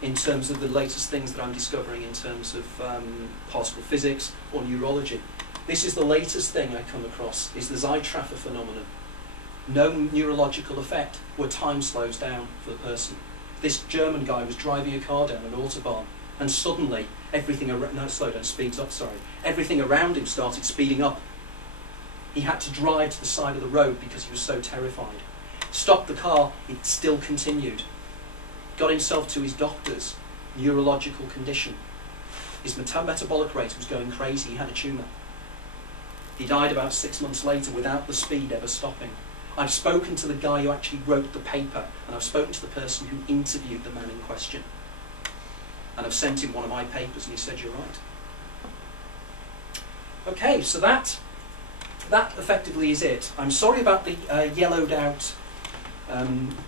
in terms of the latest things that I'm discovering in terms of particle physics or neurology. This is the latest thing I come across, is the Zeitraffer phenomenon. No neurological effect where time slows down for the person. This German guy was driving a car down an autobahn, and suddenly everything everything around him started speeding up. He had to drive to the side of the road because he was so terrified. Stopped the car, it still continued. Got himself to his doctor's neurological condition. His metabolic rate was going crazy, he had a tumour. He died about 6 months later without the speed ever stopping. I've spoken to the guy who actually wrote the paper, and I've spoken to the person who interviewed the man in question. And I've sent him one of my papers, and he said, "You're right." Okay, so that effectively is it. I'm sorry about the yellowed out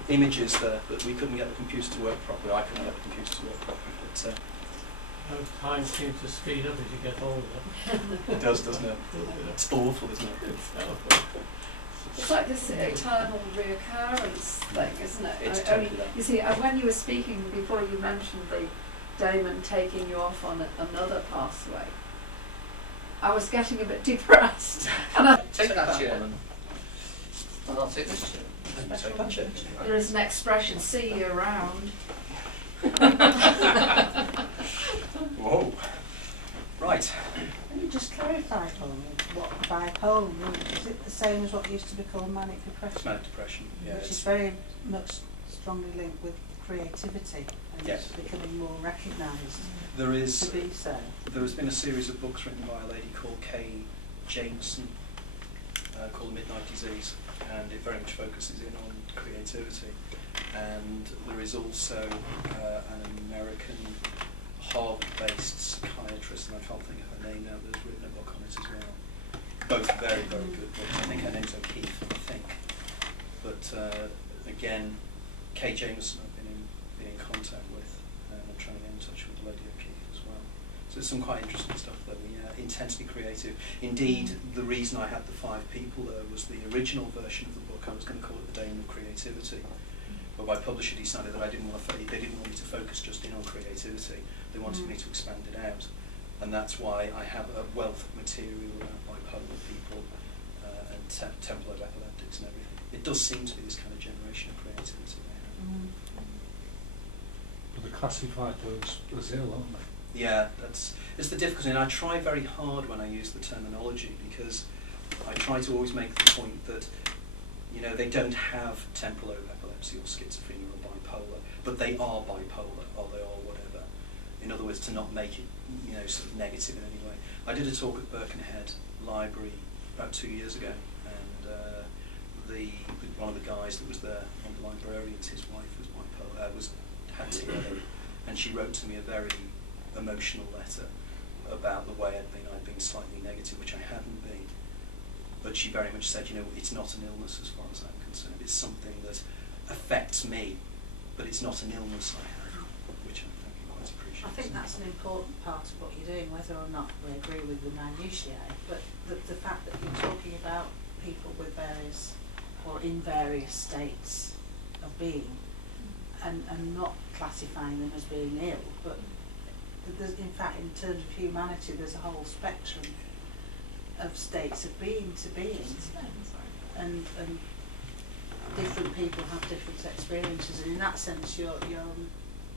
images there, but we couldn't get the computer to work properly. I couldn't get the computer to work properly. But, time seems to speed up as you get older. it does, doesn't it? It's awful, isn't it? It's like this eternal reoccurrence thing, isn't it? It's totally that. You see, when you were speaking before, you mentioned the Daemon taking you off on another pathway. I was getting a bit depressed. And I Take that chair. I'll take this chair. Take that chair. There is an expression, "see you around." Whoa. Right. Can you just clarify for me what bipolar means? Is it the same as what used to be called manic depression? Manic depression, yeah. Which is very much strongly linked with creativity and Yes. becoming more recognised There is. to be so. There has been a series of books written by a lady called Jameson called Midnight Disease, and it very much focuses in on creativity. And there is also an American Harvard-based psychiatrist, and I can't think of her name now, that's written a book on it as well. Both very, very good books. I think her name's O'Keefe, I think. But again, Kay Jameson I've been in contact with, and I'm trying to get in touch with Lady O'Keefe as well. So there's some quite interesting stuff there. Intensely creative. Indeed, the reason I had the 5 people there was the original version of the book. I was going to call it The Daemon of Creativity. But my publisher decided that they didn't want me to focus just in on creativity. They wanted me to expand it out. And that's why I have a wealth of material around bipolar people and temporal epileptics and everything. It does seem to be this kind of generation of creativity they have. But they classified those as ill, aren't they? Yeah, it's the difficulty, and I try very hard when I use the terminology, because I try to always make the point that, you know, they don't have temporal lobe epilepsy or schizophrenia or bipolar, but they are bipolar, or they are whatever. In other words, to not make it, you know, sort of negative in any way. I did a talk at Birkenhead Library about 2 years ago, and one of the guys that was there, one of the librarians, his wife was bipolar, had TLE, and she wrote to me a very emotional letter about the way I'd been slightly negative, which I hadn't been. But she very much said, you know, it's not an illness as far as I'm concerned. It's something that affects me, but it's not an illness I have, which I think quite appreciate. I think that's an important part of what you're doing, whether or not we agree with the minutiae, but the fact that you're talking about people with various, or in various states of being, and not classifying them as being ill, but there's, in fact, in terms of humanity, there's a whole spectrum of states of being to being, and different people have different experiences, and in that sense you're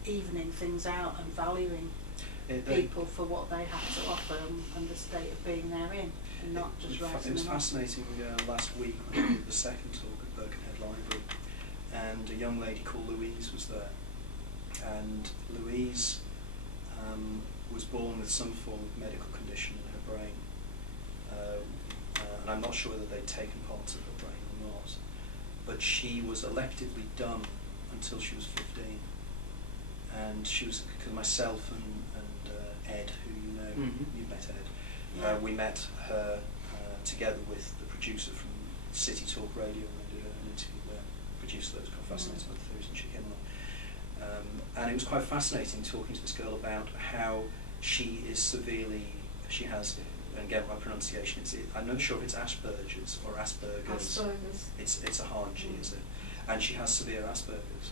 evening things out and valuing people for what they have to offer and the state of being they're in, and not just writing them off. It was fascinating. Last week we did the second talk at Birkenhead Library, and a young lady called Louise was there, and Louise was born with some form of medical condition in her brain, and I'm not sure whether they'd taken parts of her brain or not, but she was electively dumb until she was 15, and she was, because myself and Ed, who you know, you've met Ed, we met her together with the producer from City Talk Radio, and I did an interview with the producer that was quite fascinating with Thursday, and she came along. And it was quite fascinating talking to this girl about how she has, and again my pronunciation, I'm not sure if it's Asperger's or Asperger's. It's a hard G, is it? And she has severe Asperger's.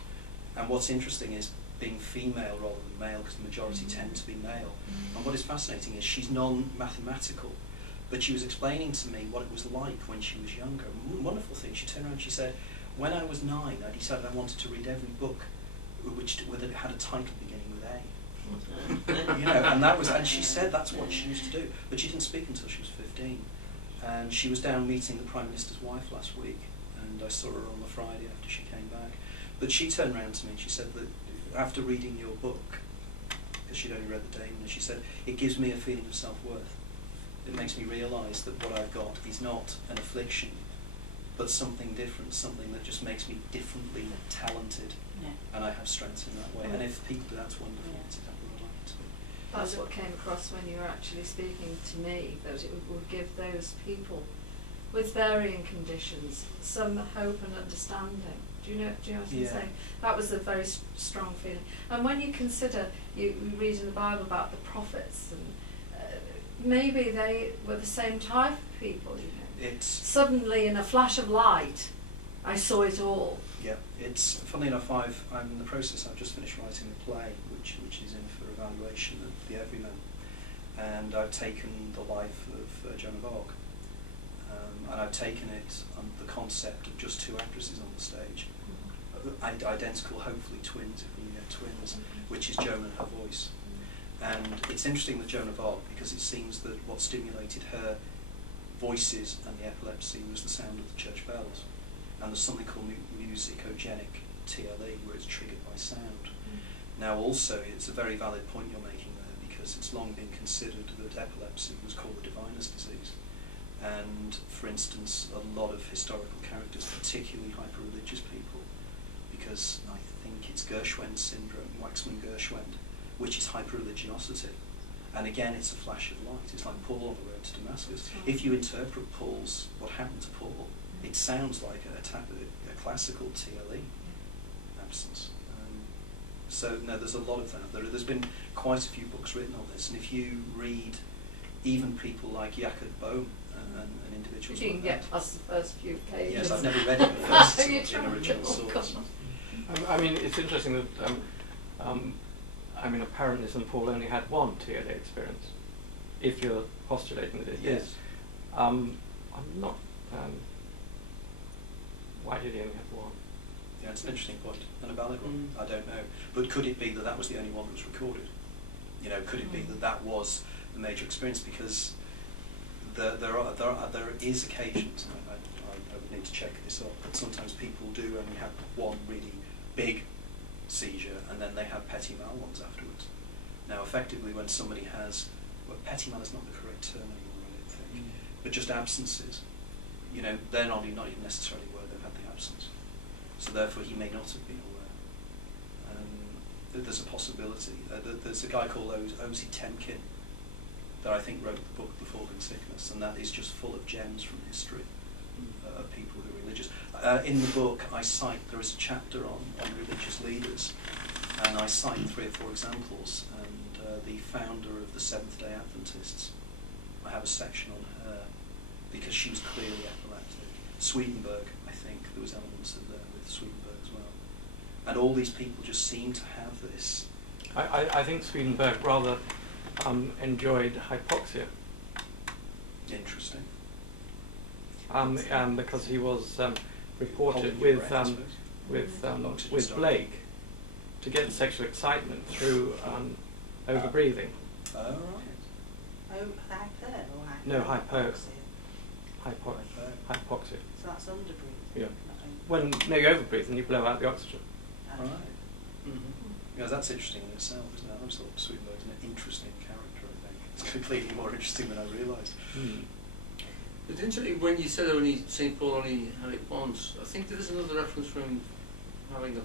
And what's interesting is being female rather than male, because the majority tend to be male. And what is fascinating is she's non-mathematical, but she was explaining to me what it was like when she was younger. Wonderful thing. She turned around and she said, when I was 9, I decided I wanted to read every book whether it had a title beginning with A. You know, and she said that's what she used to do. But she didn't speak until she was 15. And she was down meeting the Prime Minister's wife last week, and I saw her on the Friday after she came back. But she turned around to me and she said that after reading your book, because she'd only read the Daemon, and she said, it gives me a feeling of self-worth. It makes me realise that what I've got is not an affliction, but something different, something that just makes me differently talented, and I have strengths in that way. And if people do, that's wonderful. It's exactly what I like it to be. That's what came across when you were actually speaking to me, that it would give those people with varying conditions some hope and understanding. Do you know what I'm saying? That was a very strong feeling. And when you consider, you read in the Bible about the prophets, and maybe they were the same type of people, you know. Suddenly, in a flash of light, I saw it all. Yeah, it's funnily enough. I'm in the process. I've just finished writing a play, which is in for evaluation at the Everyman, and I've taken the life of Joan of Arc, and I've taken it on the concept of just 2 actresses on the stage, identical, hopefully twins if we can get twins, which is Joan and her voice. And it's interesting with Joan of Arc because it seems that what stimulated her voices and the epilepsy was the sound of the church bells. And there's something called musicogenic TLE, where it's triggered by sound. Now also, it's a very valid point you're making there, because it's long been considered that epilepsy was called the diviner's disease. And for instance, a lot of historical characters, particularly hyper-religious people, because I think it's Gershwin's syndrome, Waxman-Gershwin, which is hyper-religiosity. And again, it's a flash of light. It's like Paul on the road to Damascus. If you interpret what happened to Paul, it sounds like a classical TLE absence. So no, there's a lot of that. There's been quite a few books written on this, and if you read even people like Jakob Bohm and individuals You can like get that. past the first few pages. Yes, I've never read it first You in original source. I mean, it's interesting that, apparently St. Paul only had 1 TLA experience, if you're postulating that it Yes. is. I'm not, why did he only have 1? Yeah, it's an interesting point, and a valid one. I don't know. But could it be that that was the only one that was recorded? You know, could it be that that was the major experience? Because there is occasions, and I would need to check this up, but sometimes people do only have 1 really big seizure, and then they have petit mal ones afterwards. Now, effectively, when somebody has, well, petit mal is not the correct term anymore, I don't think, but just absences, you know, they're not even necessarily aware they've had the absence. So therefore, he may not have been aware. There's a possibility. There's a guy called Ozzy Temkin that I think wrote the book Before Good Sickness, and that is just full of gems from history of people who are religious. In the book, there is a chapter on religious leaders, and I cite 3 or 4 examples, and the founder of the Seventh-day Adventists, I have a section on her, because she was clearly epileptic. Swedenborg, I think, there was elements of there with Swedenborg as well. And all these people just seem to have this. I think Swedenborg rather enjoyed hypoxia. Interesting. Because he was reported Holding your breath, with Blake to get sexual excitement through overbreathing. Oh, right. Oh, hyper or hyper? No, hypo. Hypoxia. Hypoxia. So that's underbreathing. Yeah. not When you overbreathe and you blow out the oxygen. over- Right. Yeah, that's interesting in itself, isn't it? I always thought Swedenborg's an interesting character, I think. It's completely more interesting than I realised. But interesting, when you said only St. Paul only had it once, I think there is another reference from having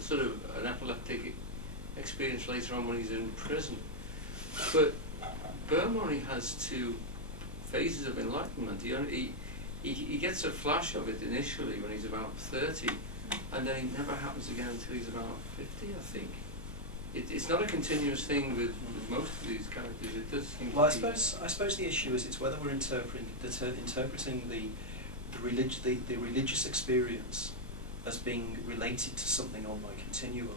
sort of an epileptic experience later on when he's in prison. But Bohm only has 2 phases of enlightenment. He gets a flash of it initially when he's about 30, and then it never happens again until he's about 50, I think. It's not a continuous thing with most of these characters. It does seem Well, to be. I suppose the issue is it's whether we're interpreting the religious experience as being related to something on my continuum.